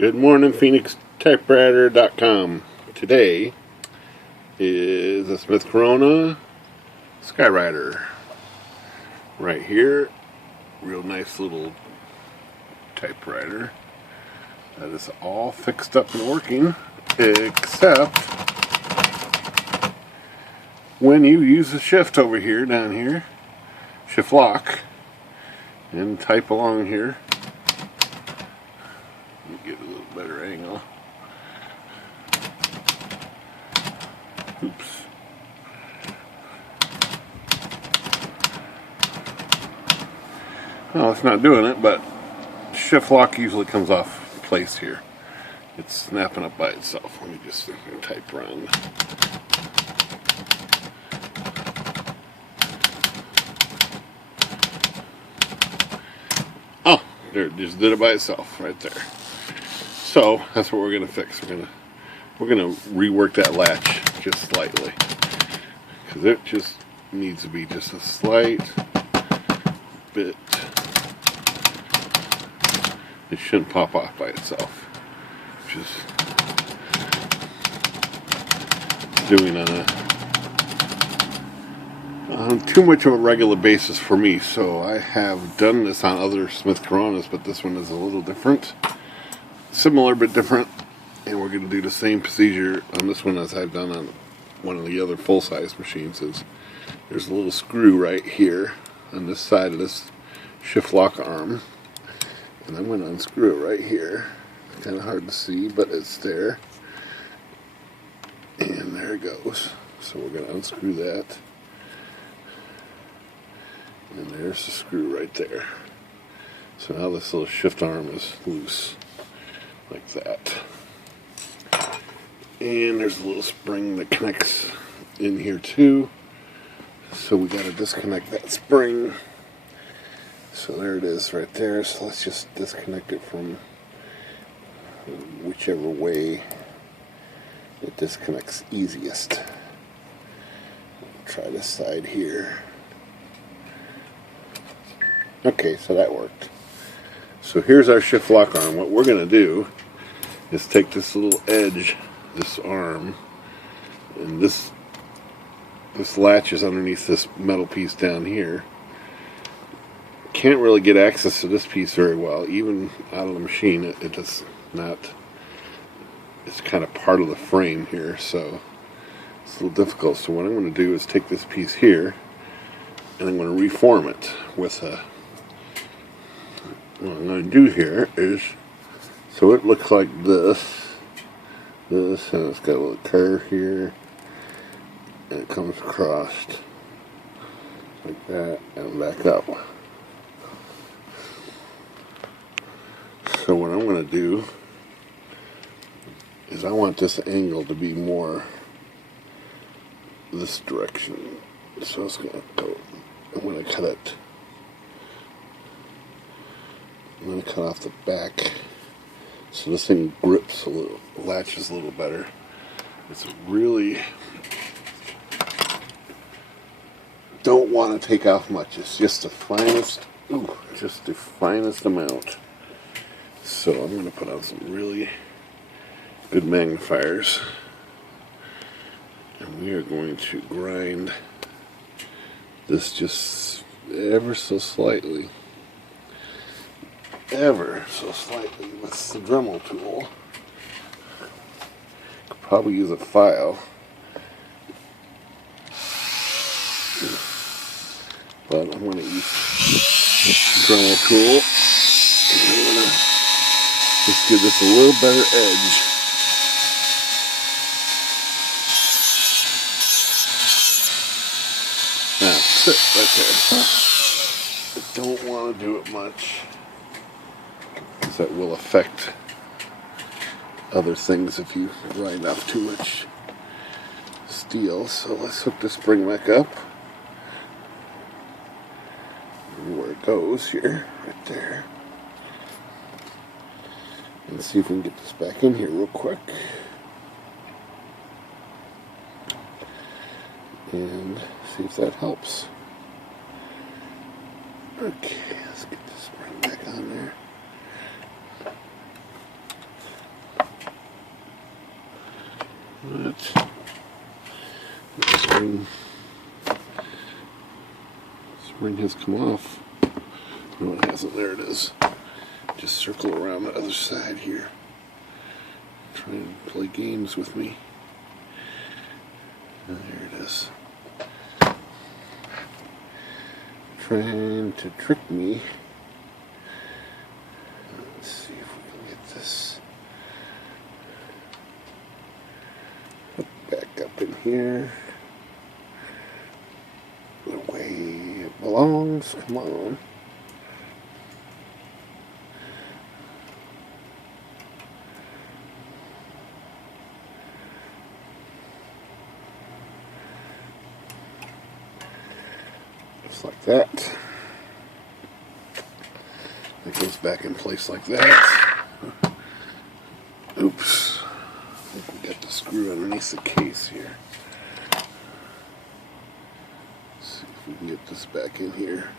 Good morning, Phoenix Typewriter.com. Today is a Smith Corona Skyriter. Right here, real nice little typewriter that is all fixed up and working, except when you use the shift over here, down here, shift lock, and type along here. Get a little better angle. Oops. Well, it's not doing it, but shift lock usually comes off place here. It's snapping up by itself. Let me just type around. Oh, there, it just did it by itself right there. So that's what we're gonna fix. We're gonna rework that latch just slightly, because it just needs to be just a slight bit. It shouldn't pop off by itself. Just doing on too much of a regular basis for me. So I have done this on other Smith Coronas, but this one is a little different. Similar but different, and we're going to do the same procedure on this one as I've done on one of the other full-size machines. There's a little screw right here on this side of this shift lock arm, and I'm going to unscrew it right here. It's kind of hard to see, but it's there, and there it goes. So we're going to unscrew that, and there's the screw right there. So now this little shift arm is loose, like that. And there's a little spring that connects in here too. So we got to disconnect that spring. So there it is right there. So let's just disconnect it from whichever way it disconnects easiest. Try this side here. Okay, so that worked. So here's our shift lock arm. What we're going to do is take this little edge, this arm, and this latch is underneath this metal piece down here. Can't really get access to this piece very well, even out of the machine. It does not. It's kind of part of the frame here, so it's a little difficult. So what I'm going to do is take this piece here, and I'm going to reform it with a. What I'm going to do here is, so it looks like this, and it's got a little curve here, and it comes across like that and back up. So what I'm going to do is I want this angle to be more this direction. So it's going to go, I'm going to cut it. I'm going to cut off the back so this thing grips a little, latches a little better. It's really, don't want to take off much. It's just the finest, just the finest amount. So I'm going to put on some really good magnifiers, and we are going to grind this just ever so slightly. Ever so slightly with the Dremel tool. Could probably use a file, but I'm going to use the Dremel tool. And I'm going to just give this a little better edge. That's it right there. I don't want to do it much, that will affect other things if you grind off too much steel. So let's hook the spring back up. And where it goes here, right there. And see if we can get this back in here real quick. And see if that helps. Okay, let's get the spring back on there. But the spring has come off. No, it hasn't. There it is. Just circle around the other side here. Try and play games with me. And there it is. Trying to trick me. Let's see if we can get this back up in here. The way it belongs. Come on. Just like that. It goes back in place like that. Oops. I think we got the screw underneath the case here. Let's see if we can get this back in here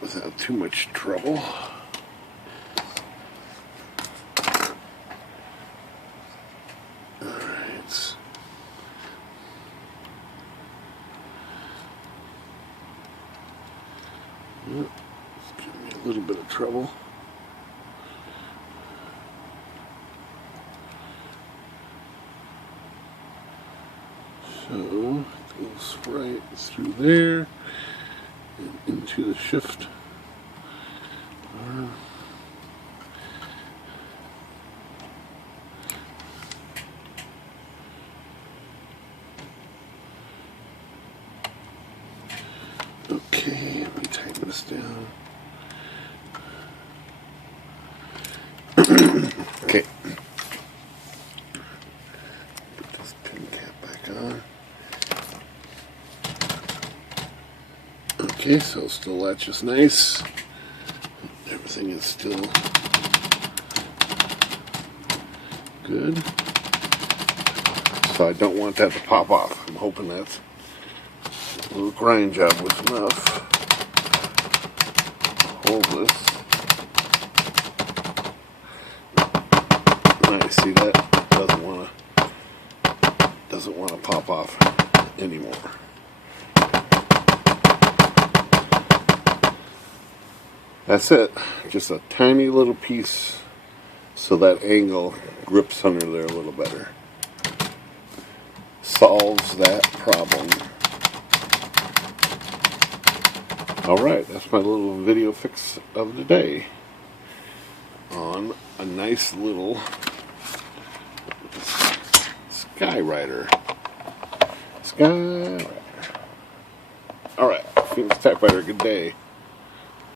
without too much trouble. Alright. It's giving me a little bit of trouble. So it goes right through there and into the shift. Okay, let me tighten this down. Okay. Put this pin cap back on. Okay, so still latches nice. Everything is still good. So I don't want that to pop off. I'm hoping that's a little grind job was enough. Hold this. Nice, see that doesn't want to pop off anymore. That's it. Just a tiny little piece so that angle grips under there a little better. Solves that problem. Alright, that's my little video fix of the day on a nice little Skyriter. Skyriter. Alright, Phoenix Typewriter, good day.